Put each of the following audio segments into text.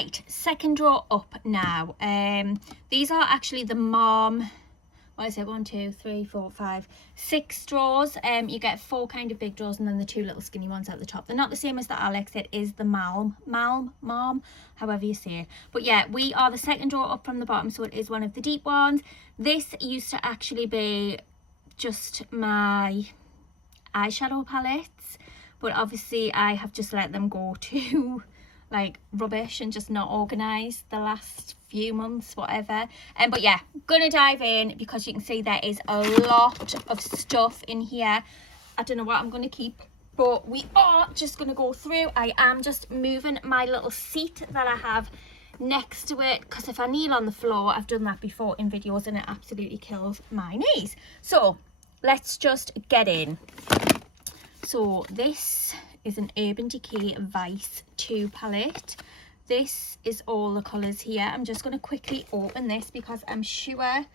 Right, second drawer up now. These are actually the mom, what is it, 1 2 3 4 5 6 drawers. You get 4 kind of big drawers and then the 2 little skinny ones at the top. They're not the same as the Alex, it is the mom, however you say it. But yeah, we are the second drawer up from the bottom, so it is one of the deep ones. This used to actually be just my eyeshadow palettes, but obviously I have just let them go to like rubbish and just not organised the last few months, whatever. But yeah, gonna dive in because you can see there is a lot of stuff in here. I don't know what I'm gonna keep, but we are just gonna go through. I am just moving my little seat that I have next to it, because if I kneel on the floor, I've done that before in videos and it absolutely kills my knees. So let's just get in. So this is an Urban Decay Vice 2 palette. This is all the colours here. I'm just going to quickly open this because I'm sure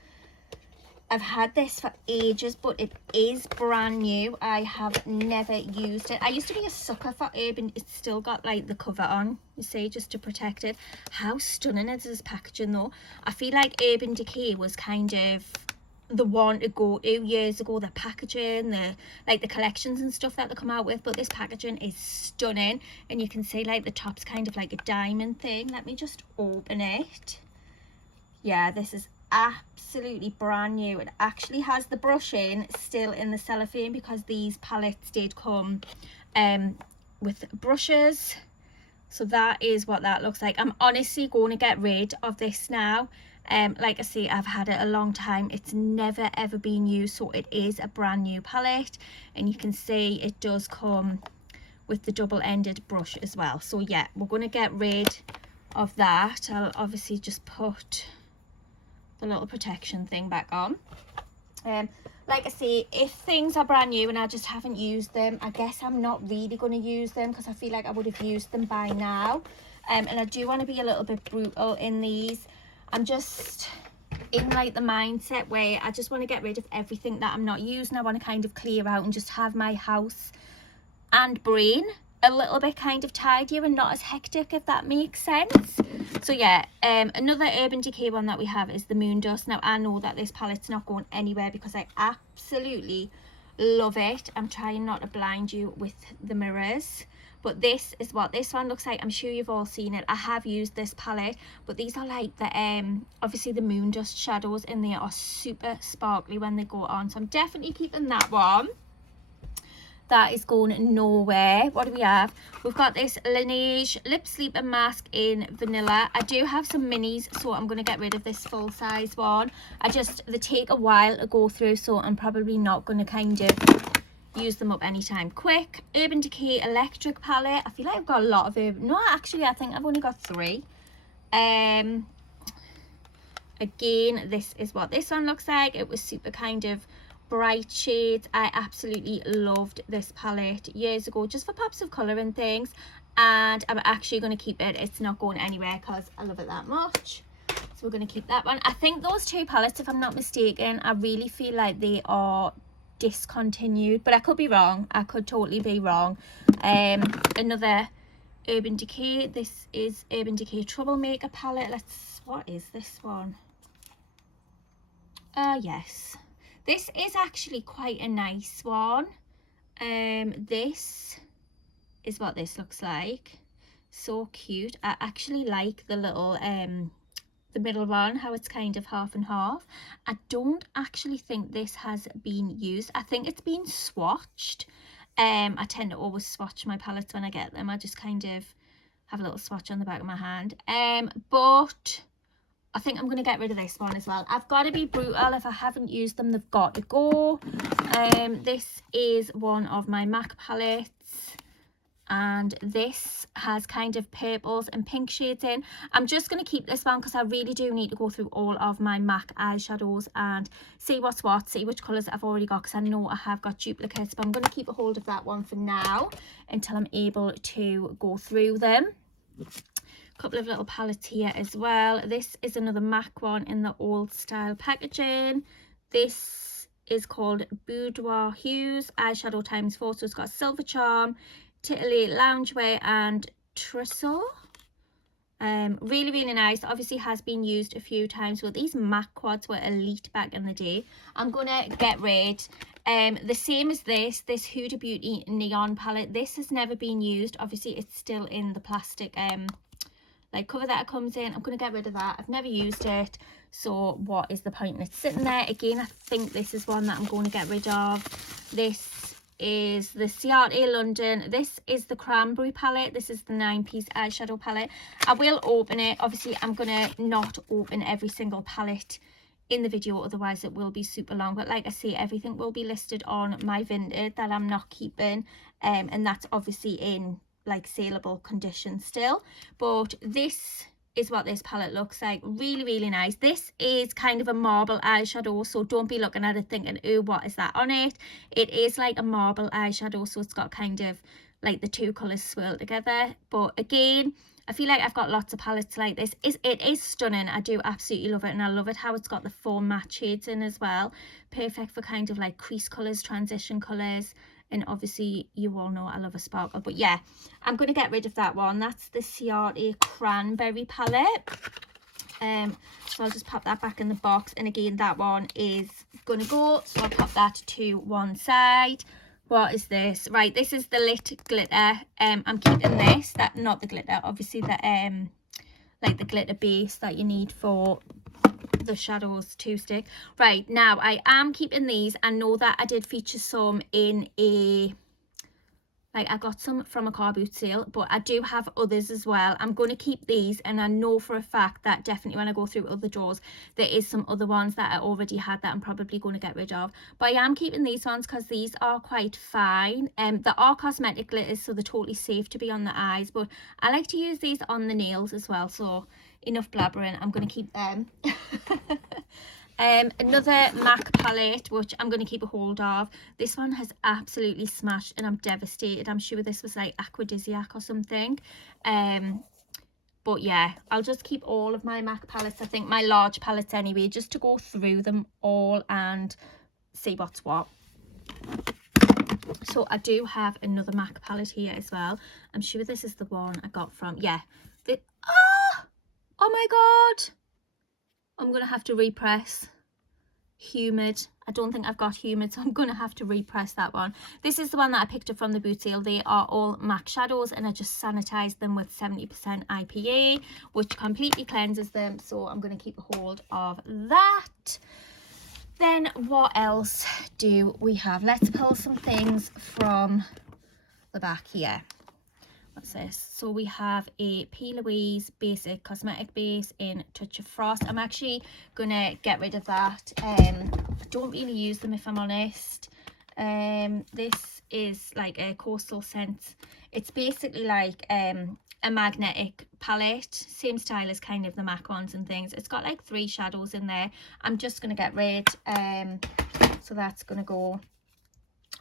I've had this for ages, but it is brand new. I have never used it. I used to be a sucker for Urban. It's still got like the cover on, you see, just to protect it. How stunning is this packaging though? I feel like Urban Decay was kind of the one to go to years ago. The packaging, the collections and stuff that they come out with, but this packaging is stunning, and you can see like the top's kind of like a diamond thing. Let me just open it. Yeah, this is absolutely brand new. It actually has the brushing still in the cellophane because these palettes did come with brushes. So that is what that looks like. I'm honestly going to get rid of this now. Like I say, I've had it a long time. It's never ever been used, so it is a brand new palette, and you can see it does come with the double-ended brush as well. So yeah, we're going to get rid of that. I'll obviously just put the little protection thing back on. Like I say, if things are brand new and I just haven't used them, I guess I'm not really going to use them because I feel like I would have used them by now. And I do want to be a little bit brutal in these. I'm just in like the mindset where I just want to get rid of everything that I'm not using. I want to kind of clear out and just have my house and brain a little bit kind of tidier and not as hectic, if that makes sense. So yeah, another Urban Decay one that we have is the Moon Dust. Now I know that this palette's not going anywhere because I absolutely love it. I'm trying not to blind you with the mirrors, but this is what this one looks like. I'm sure you've all seen it. I have used this palette, but these are like the obviously the Moon Dust shadows in there are super sparkly when they go on, so I'm definitely keeping that one. That is going nowhere. What do we have? We've got this Laneige Lip Sleeper Mask in Vanilla. I do have some minis, so I'm going to get rid of this full size one. They take a while to go through, so I'm probably not going to kind of use them up anytime quick. Urban Decay Electric Palette. I feel like I've got a lot of Urban. No, actually, I think I've only got 3. Again, this is what this one looks like. It was super kind of bright shades. I absolutely loved this palette years ago just for pops of color and things, and I'm actually going to keep it. It's not going anywhere because I love it that much, so we're going to keep that one. I think those 2 palettes, if I'm not mistaken, I really feel like they are discontinued, but I could be wrong. I could totally be wrong. Another Urban Decay. This is Urban Decay Troublemaker palette. What is this one? Yes, this is actually quite a nice one. This is what this looks like. So cute. I actually like the little the middle one, how it's kind of half and half. I don't actually think this has been used. I think it's been swatched. I tend to always swatch my palettes when I get them. I just kind of have a little swatch on the back of my hand. But I think I'm going to get rid of this one as well. I've got to be brutal. If I haven't used them, they've got to go. This is one of my MAC palettes, and this has kind of purples and pink shades in. I'm just going to keep this one because I really do need to go through all of my MAC eyeshadows and see what's what, see which colours I've already got, because I know I have got duplicates, but I'm going to keep a hold of that one for now until I'm able to go through them. Couple of little palettes here as well. This is another MAC one in the old style packaging. This is called Boudoir Hues Eyeshadow ×4, so it's got Silver Charm, Titillate Loungewear and Tresor. Really, really nice. Obviously has been used a few times. Well, these MAC quads were elite back in the day. I'm gonna get rid the same as this Huda Beauty neon palette. This has never been used. Obviously it's still in the plastic like cover that it comes in. I'm gonna get rid of that. I've never used it, so what is the point in it sitting there? Again, I think this is one that I'm going to get rid of. This is the Ciate London. This is the Cranberry palette. This is the 9-piece eyeshadow palette. I will open it. Obviously I'm gonna not open every single palette in the video, otherwise it will be super long, but like I say, everything will be listed on my Vinted that I'm not keeping, and that's obviously in like saleable condition still. But this is what this palette looks like. Really, really nice. This is kind of a marble eyeshadow, so don't be looking at it thinking, oh, what is that on it? It is like a marble eyeshadow, so it's got kind of like the two colors swirled together. But again, I feel like I've got lots of palettes like this. It is stunning. I do absolutely love it, and I love it how it's got the 4 matte shades in as well. Perfect for kind of like crease colors, transition colors. And obviously you all know I love a sparkle. But yeah, I'm going to get rid of that one. That's the Ciate Cranberry palette. So I'll just pop that back in the box. And again, that one is going to go. So I'll pop that to one side. What is this? Right, this is the Lit Glitter. I'm keeping this. That, not the glitter, obviously the like the glitter base that you need for the shadows to stick. Right, now I am keeping these. I know that I did feature some in a, like I got some from a car boot sale, but I do have others as well. I'm going to keep these, and I know for a fact that definitely when I go through other drawers there is some other ones that I already had that I'm probably going to get rid of, but I am keeping these ones because these are quite fine. They are cosmetic glitters, so they're totally safe to be on the eyes, but I like to use these on the nails as well. So enough blabbering, I'm going to keep them. Another MAC palette, which I'm going to keep a hold of. This one has absolutely smashed and I'm devastated. I'm sure this was like aphrodisiac or something. But yeah, I'll just keep all of my MAC palettes. I think my large palettes anyway, just to go through them all and see what's what. So I do have another MAC palette here as well. I'm sure this is the one I got from, yeah. Oh my god, I'm gonna have to repress Humid. I don't think I've got Humid, so I'm gonna have to repress that one. This is the one that I picked up from the boot sale. They are all MAC shadows, and I just sanitized them with 70% IPA, which completely cleanses them, so I'm gonna keep a hold of that. Then what else do we have? Let's pull some things from the back here. What's this? So we have a P. Louise basic cosmetic base in Touch of Frost. I'm actually gonna get rid of that. I don't really use them, if I'm honest. This is like a coastal scent. It's basically like a magnetic palette, same style as kind of the MAC ones and things. It's got like 3 shadows in there. I'm just gonna get rid, so that's gonna go.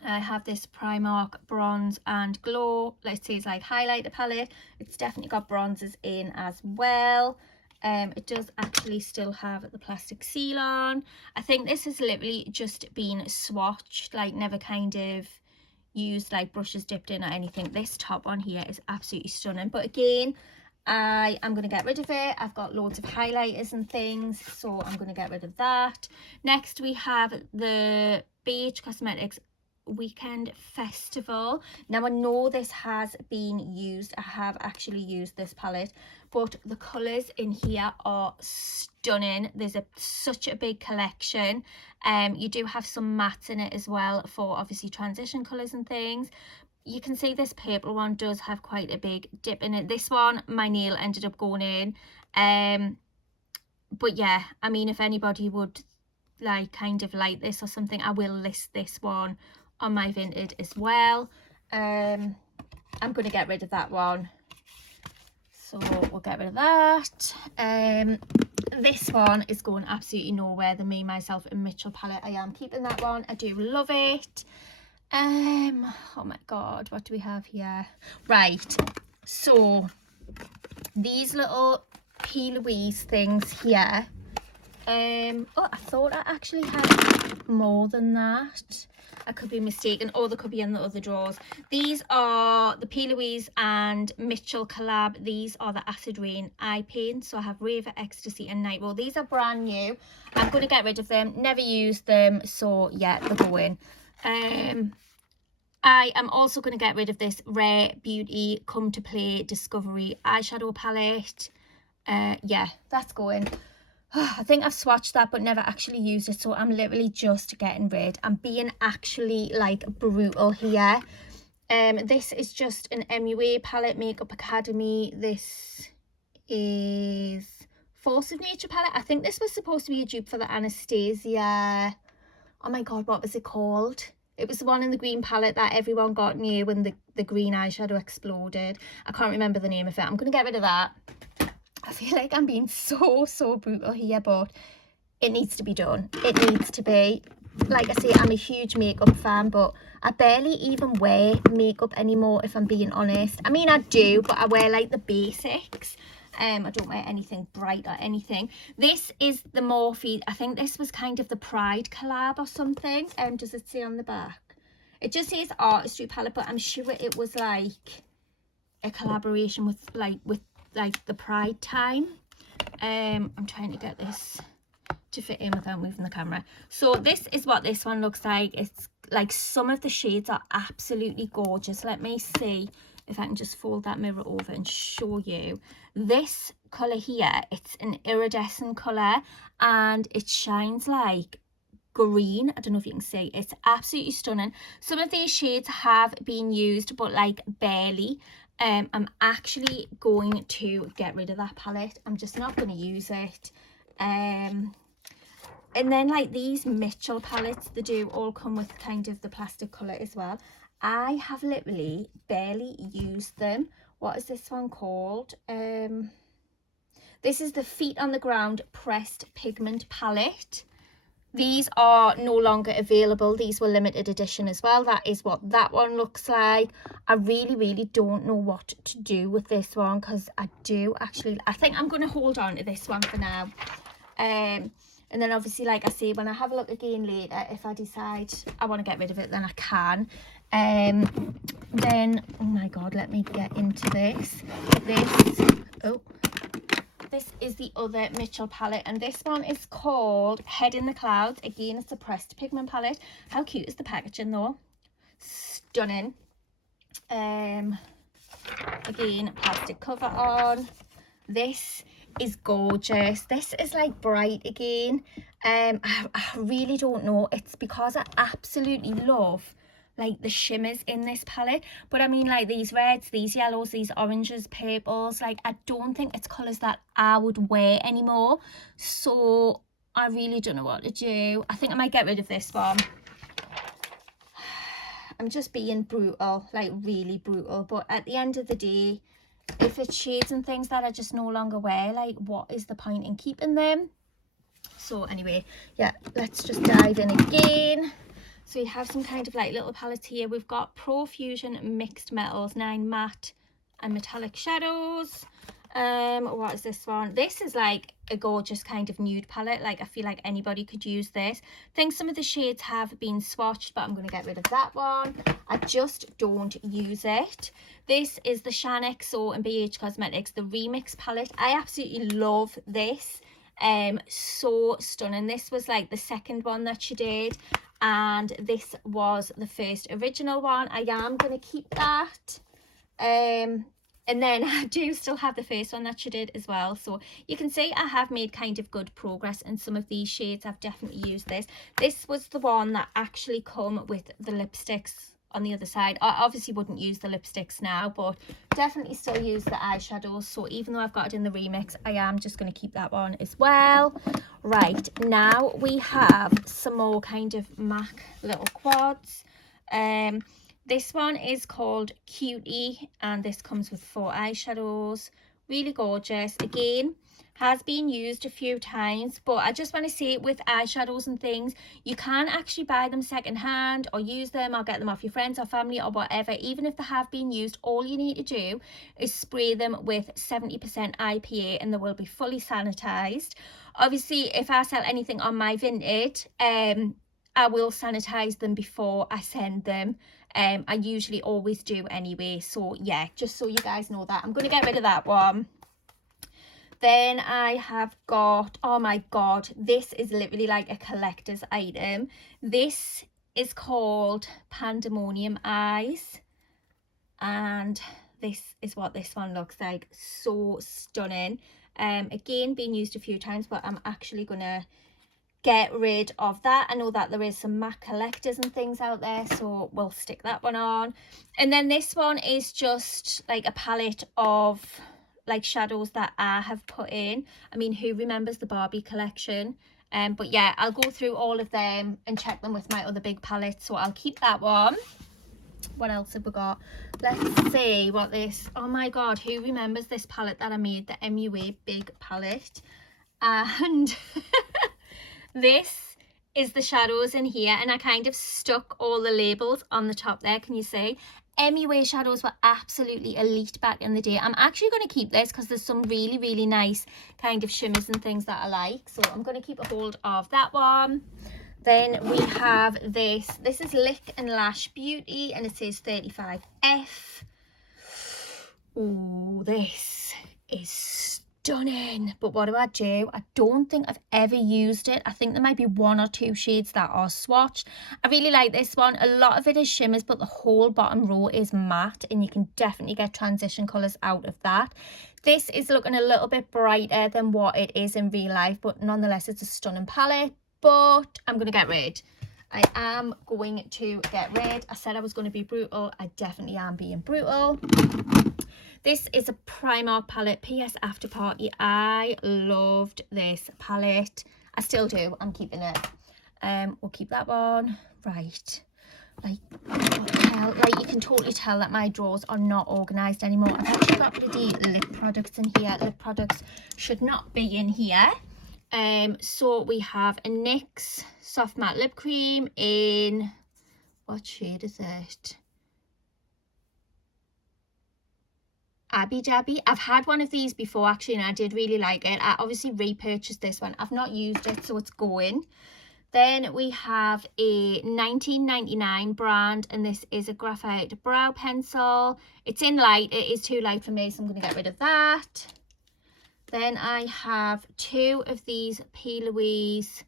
I have this Primark Bronze and Glow, let's say it's like highlighter palette. It's definitely got bronzes in as well. It does actually still have the plastic seal on. I think this has literally just been swatched, like never kind of used like brushes dipped in or anything. This top one here is absolutely stunning, but again, I am going to get rid of it. I've got loads of highlighters and things, so I'm going to get rid of that. Next we have the Beige Cosmetics Weekend Festival. Now I know this has been used, I have actually used this palette, but the colours in here are stunning. There's such a big collection. You do have some mattes in it as well for obviously transition colours and things. You can see this purple one does have quite a big dip in it. This one my nail ended up going in, but yeah, I mean, if anybody would like kind of like this or something, I will list this one on my Vinted as well. I'm going to get rid of that one, so we'll get rid of that. This one is going absolutely nowhere, the Me, Myself and Mitchell palette. I am keeping that one. I do love it. Oh my god, what do we have here? Right, so these little P. Louise things here, Oh, I thought I actually had more than that. I could be mistaken, or they could be in the other drawers. These are the P. Louise and Mitchell collab. These are the Acid Rain eye paints. So I have Raver, Ecstasy and Night Roll. These are brand new. I'm going to get rid of them. Never used them. So yeah, they're going. I am also going to get rid of this Rare Beauty Come to Play Discovery eyeshadow palette. Yeah, that's going. I think I've swatched that but never actually used it, so I'm literally just getting rid. I'm being actually like brutal here. This is just an MUA palette, Makeup Academy. This is Force of Nature palette. I think this was supposed to be a dupe for the Anastasia. Oh my god, what was it called? It was the one in the green palette that everyone got new when the green eyeshadow exploded. I can't remember the name of it. I'm going to get rid of that. I feel like I'm being so brutal here, but it needs to be done. It needs to be. Like I say, I'm a huge makeup fan, but I barely even wear makeup anymore, if I'm being honest. I mean, I do, but I wear like the basics. I don't wear anything bright or anything. This is the Morphe. I think this was kind of the Pride collab or something. Does it say on the back? It just says Artistry palette, but I'm sure it was like a collaboration with the Pride time. I'm trying to get this to fit in without moving the camera. So this is what this one looks like. It's like some of the shades are absolutely gorgeous. Let me see if I can just fold that mirror over and show you. This color here, it's an iridescent color and it shines like green. I don't know if you can see. It's absolutely stunning. Some of these shades have been used, but like barely. I'm actually going to get rid of that palette. I'm just not going to use it. And then like these Mitchell palettes, they do all come with kind of the plastic colour as well. I have literally barely used them. What is this one called? This is the Feet on the Ground Pressed Pigment Palette. These are no longer available. These were limited edition as well. That is what that one looks like. I really don't know what to do with this one, because I think I'm going to hold on to this one for now. And then obviously, like I say, when I have a look again later, if I decide I want to get rid of it, then I can. Then, oh my god, let me get into this. This is the other Mitchell palette, and this one is called Head in the Clouds. Again, it's a pressed pigment palette. How cute is the packaging though? Stunning. Again, plastic cover on. This is gorgeous. This is like bright again. I really don't know. It's because I absolutely love like the shimmers in this palette, but I mean like these reds, these yellows, these oranges, purples, like I don't think it's colors that I would wear anymore, so I really don't know what to do. I think I might get rid of this one. I'm just being brutal, like really brutal, but at the end of the day, if it's shades and things that I just no longer wear, like what is the point in keeping them? So anyway, yeah, let's just dive in again. So we have some kind of like little palettes here. We've got Profusion Mixed Metals, 9 Matte and Metallic Shadows. What is this one? This is like a gorgeous kind of nude palette. Like I feel like anybody could use this. I think some of the shades have been swatched, but I'm going to get rid of that one. I just don't use it. This is the Shan XO and BH Cosmetics, the Remix palette. I absolutely love this. So stunning. This was like the second one that she did, and this was the first original one. I am going to keep that. And then I do still have the first one that she did as well. So you can see I have made kind of good progress in some of these shades. I've definitely used this. This was the one that actually come with the lipsticks on the other side. I obviously wouldn't use the lipsticks now, but definitely still use the eyeshadows. So even though I've got it in the remix, I am just going to keep that one as well. Right, now we have some more kind of MAC little quads. This one is called Cutie, and this comes with 4 eyeshadows. Really gorgeous. Again, has been used a few times, but I just want to say with eyeshadows and things, you can actually buy them secondhand or use them or get them off your friends or family or whatever. Even if they have been used, all you need to do is spray them with 70% IPA and they will be fully sanitized. Obviously, if I sell anything on my Vinted, I will sanitize them before I send them. I usually always do anyway, so yeah, just so you guys know that. I'm going to get rid of that one. Then I have got, oh my god, this is literally like a collector's item. This is called Pandemonium Eyes, and this is what this one looks like. So stunning. Again, being used a few times, but I'm actually gonna get rid of that. I know that there is some MAC collectors and things out there, so we'll stick that one on. And then this one is just like a palette of like shadows that I have put in. I mean, who remembers the Barbie collection? But yeah, I'll go through all of them and check them with my other big palette, so I'll keep that one. What else have we got? Let's see what this, oh my god, who remembers this palette that I made, the MUA big palette? And this is the shadows in here, and I kind of stuck all the labels on the top there. Can you see? MUA shadows were absolutely elite back in the day. I'm actually going to keep this because there's some really, really nice kind of shimmers and things that I like. So I'm going to keep a hold of that one. Then we have this. This is Lick and Lash Beauty, and it says 35F. Oh, this is stunning. But what do? I don't think I've ever used it. I think there might be 1 or 2 shades that are swatched. I really like this one. A lot of it is shimmers, but the whole bottom row is matte, and you can definitely get transition colours out of that. This is looking a little bit brighter than what it is in real life, but nonetheless it's a stunning palette. But I'm going to get rid. I am going to get rid. I said I was going to be brutal. I definitely am being brutal. This is a Primark palette, PS After Party. I loved this palette. I still do. I'm keeping it. We'll keep that one. Right. Like, what the hell? Like, you can totally tell that my drawers are not organised anymore. I've actually got bloody lip products in here. Lip products should not be in here. So we have a NYX Soft Matte Lip Cream in, what shade is it? Abby Dabby. I've had one of these before actually, and I did really like it. I obviously repurchased this one. I've not used it, so it's going. Then we have a 19.99 brand, and this is a graphite brow pencil. It's in light. It is too light for me, so I'm going to get rid of that. Then I have 2 of these P. Louise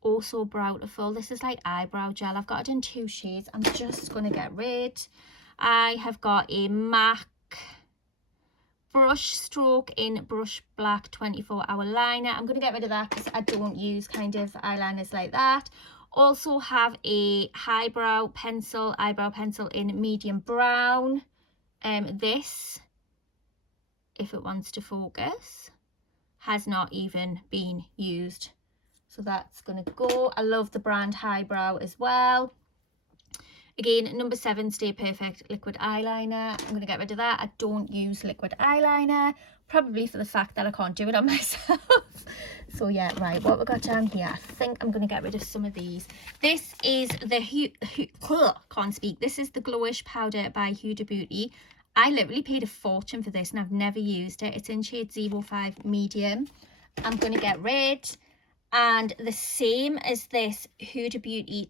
Also Browtiful. This is like eyebrow gel. I've got it in 2 shades. I'm just going to get rid. I have got a MAC brush stroke in Brush Black 24-hour liner. I'm going to get rid of that because I don't use kind of eyeliners like that. Also have a eyebrow pencil in medium brown. This, if it wants to focus, has not even been used, so that's gonna go. I love the brand Highbrow as well. Again, number 7 Stay Perfect liquid eyeliner. I'm gonna get rid of that. I don't use liquid eyeliner, probably for the fact that I can't do it on myself. So yeah, right, what we got down here, I think I'm gonna get rid of some of these. This is the can't speak. This is the Glowish powder by Huda Beauty. I literally paid a fortune for this and I've never used it. It's in shade 05 medium. I'm going to get rid. And the same as this Huda Beauty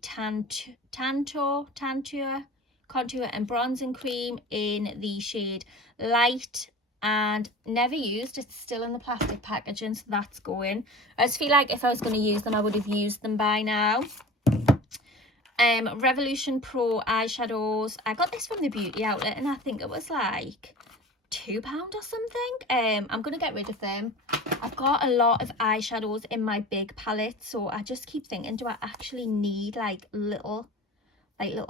Contour and Bronzing Cream in the shade Light. And never used. It's still in the plastic packaging, so that's going. I just feel like if I was going to use them, I would have used them by now. Revolution Pro eyeshadows. I got this from the beauty outlet and I think it was like £2 or something. I'm gonna get rid of them. I've got a lot of eyeshadows in my big palette, so I just keep thinking, do I actually need like little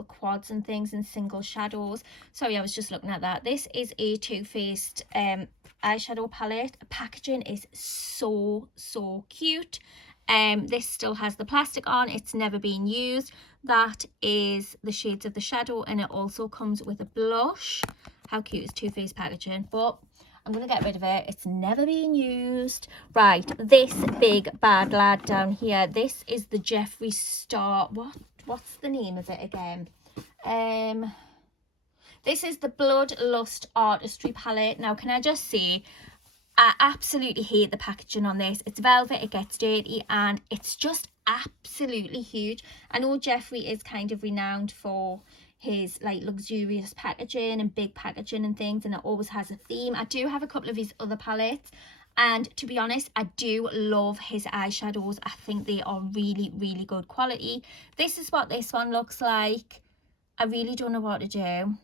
quads and things and single shadows? Sorry, I was just looking at that. This is a Too Faced eyeshadow palette. The packaging is so cute. This still has the plastic on. It's never been used. That is the shades of the shadow, and it also comes with a blush. How cute is Too Faced packaging? But I'm going to get rid of it. It's never been used. Right, this big bad lad down here. This is the Jeffree Star. What's the name of it again? This is the Bloodlust Artistry palette. Now, can I just say, I absolutely hate the packaging on this. It's velvet, it gets dirty, and it's just absolutely huge. I know Jeffree is kind of renowned for his like luxurious packaging and big packaging and things, and it always has a theme. I do have a couple of his other palettes, and to be honest, I do love his eyeshadows. I think they are really, really good quality. This is what this one looks like. I really don't know what to do.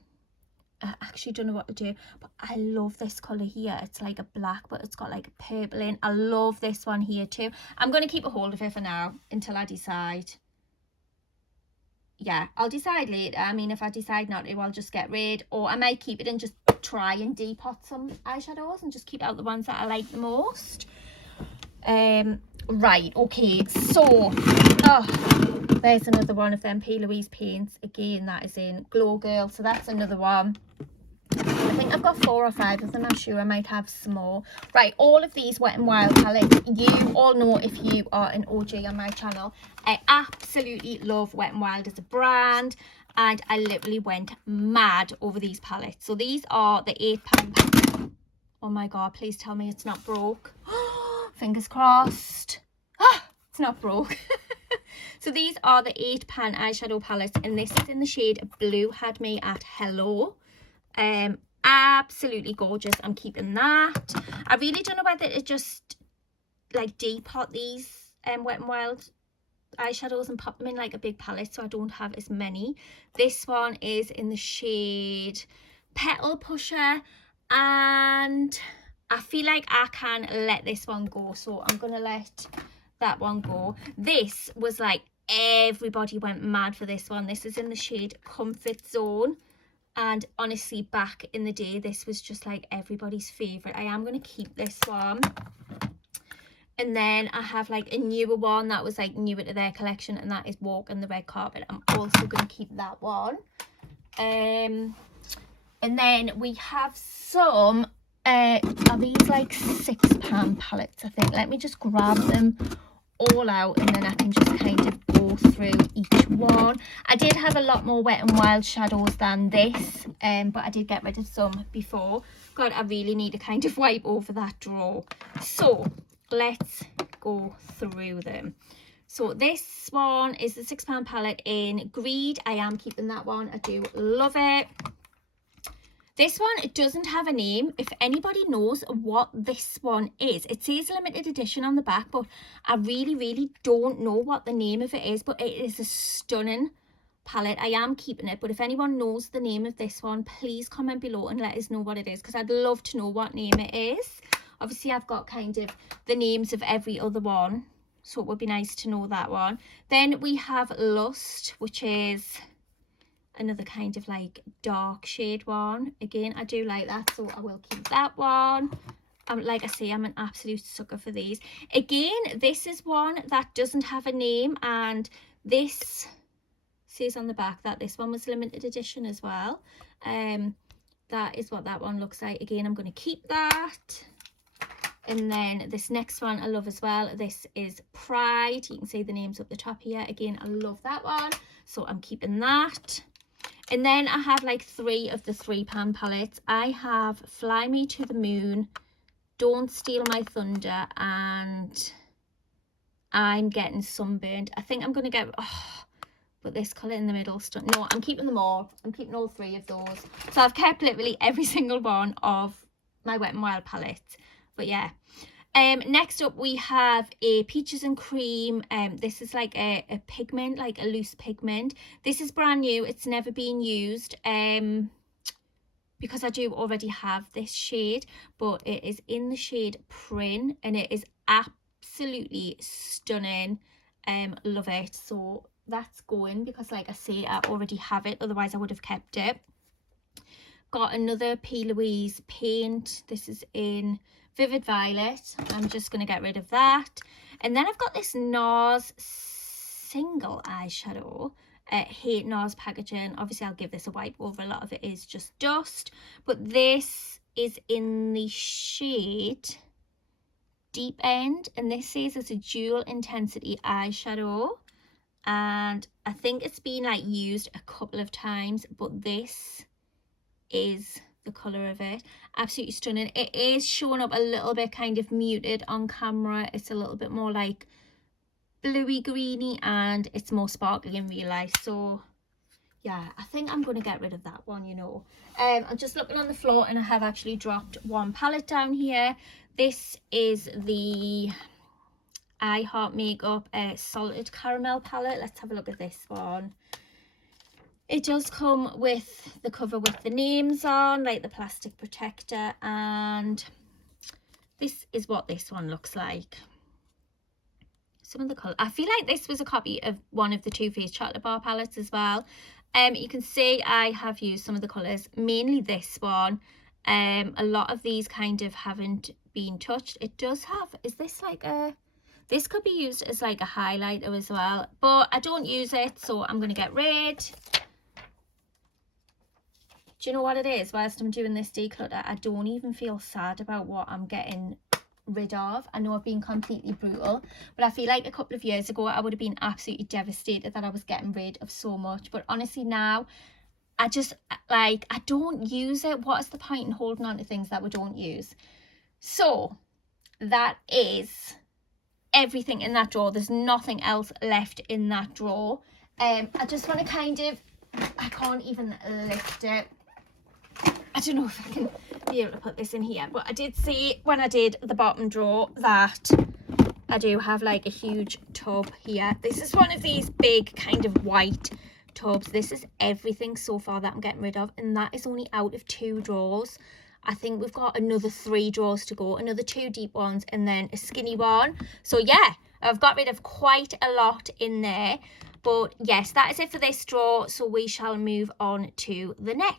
I actually don't know what to do, but I love this colour here. It's like a black, but it's got like a purple in. I love this one here too. I'm going to keep a hold of it for now until I decide. Yeah, I'll decide later. I mean, if I decide not to, I'll just get rid, or I might keep it and just try and depot some eyeshadows and just keep out the ones that I like the most. Right, okay, so there's another one of them P. Louise paints. Again, that is in Glow Girl, so that's another one. I think I've got 4 or 5 of them. I'm sure I might have some more. Right, all of these Wet n Wild palettes, you all know if you are an OG on my channel, I absolutely love Wet n Wild as a brand, and I literally went mad over these palettes. So these are the £8. Oh my god, please tell me it's not broke. Fingers crossed. It's not broke. So these are the £8 eyeshadow palettes, and this is in the shade Blue Had Me at Hello. Absolutely gorgeous. I'm keeping that. I really don't know whether to just like depot these Wet n Wild eyeshadows and pop them in like a big palette so I don't have as many. This one is in the shade Petal Pusher, and I feel like I can let this one go, so I'm gonna let that one go. This was like, everybody went mad for this one. This is in the shade Comfort Zone, and honestly, back in the day, this was just like everybody's favorite. I am going to keep this one. And then I have like a newer one that was like newer to their collection, and that is Walking the Red Carpet. I'm also going to keep that one. And then we have some are these like £6 palettes, I think. Let me just grab them all out, and then I can just kind of go through each one. I did have a lot more Wet n Wild shadows than this, but I did get rid of some before. God, I really need to kind of wipe over that drawer. So let's go through them. So this one is the £6 palette in Greed. I am keeping that one. I do love it. This one, it doesn't have a name. If anybody knows what this one is, it says limited edition on the back, but I really don't know what the name of it is, but it is a stunning palette. I am keeping it, but if anyone knows the name of this one, please comment below and let us know what it is, because I'd love to know what name it is. Obviously, I've got kind of the names of every other one, so it would be nice to know that one. Then we have Lust, which is another kind of like dark shade one. Again, I do like that, so I will keep that one. Like I say, I'm an absolute sucker for these. Again, this is one that doesn't have a name, and this says on the back that this one was limited edition as well. That is what that one looks like. Again, I'm going to keep that. And then this next one I love as well. This is Pride. You can see the names up the top here. Again, I love that one, so I'm keeping that. And then I have like 3 of the £3 palettes. I have Fly Me to the Moon, Don't Steal My Thunder, and I'm Getting Sunburned. I think I'm going to get, but this colour in the middle, no, I'm keeping them all. I'm keeping all 3 of those. So I've kept literally every single one of my Wet n Wild palettes. But yeah. Next up we have a Peaches and Cream. This is like a pigment, like a loose pigment. This is brand new. It's never been used because I do already have this shade, but it is in the shade Prin, and it is absolutely stunning. Love it. So that's going, because like I say, I already have it, otherwise I would have kept it. Got another P. Louise paint. This is in Vivid Violet. I'm just going to get rid of that. And then I've got this NARS single eyeshadow. Hate NARS packaging. Obviously, I'll give this a wipe over. A lot of it is just dust. But this is in the shade Deep End, and this says it's a dual intensity eyeshadow, and I think it's been like used a couple of times, but this is the color of it. Absolutely stunning. It is showing up a little bit kind of muted on camera. It's a little bit more like bluey greeny, and it's more sparkly in real life. So yeah, I think I'm going to get rid of that one, you know. I'm just looking on the floor, and I have actually dropped one palette down here. This is the I Heart Makeup Salted Caramel palette. Let's have a look at this one. It does come with the cover with the names on, like the plastic protector, and this is what this one looks like. Some of the colour, I feel like this was a copy of one of the Too Faced chocolate bar palettes as well. You can see I have used some of the colours, mainly this one. A lot of these kind of haven't been touched. It does have, is this like a, this could be used as like a highlighter as well, but I don't use it, so I'm going to get rid. Do you know what it is? Whilst I'm doing this declutter, I don't even feel sad about what I'm getting rid of. I know I've been completely brutal, but I feel like a couple of years ago I would have been absolutely devastated that I was getting rid of so much. But honestly now, I just, like, I don't use it. What is the point in holding on to things that we don't use? So that is everything in that drawer. There's nothing else left in that drawer. I just want to kind of, I can't even lift it. I don't know if I can be able to put this in here, but I did see when I did the bottom drawer that I do have like a huge tub here. This is one of these big kind of white tubs. This is everything so far that I'm getting rid of, and that is only out of 2 drawers. I think we've got another 3 drawers to go, another 2 deep ones and then a skinny one. So yeah, I've got rid of quite a lot in there. But yes, that is it for this drawer, so we shall move on to the next.